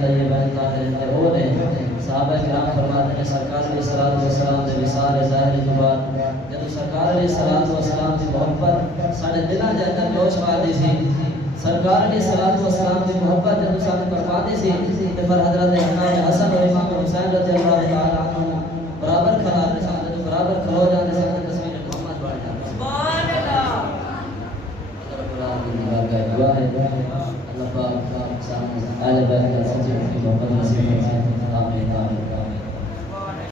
طیبین طاہرین دے وہ نے صحابہ کرام فرماتے ہیں سرکار علیہ الصلوۃ والسلام دے وصال ظاہر کے بعد جب سرکار علیہ الصلوۃ والسلام دی محبت ساڈے دلاں دے اندر جوش پا دی سی سرکار علیہ الصلوۃ والسلام دی محبت جب سانو کروا دی سی تے پر حضرت امام حسن اور امام حسین رضی اللہ تعالی عنہ برابر کھڑا دے سان تے برابر کھلو جاندے سان تے تصویر محمد بن جاندی سبحان اللہ رب العالمین کا دعا ہے اللہ پاک سامنے اہل بیت کا سچے محبت نصیب فرمائے آمین آمین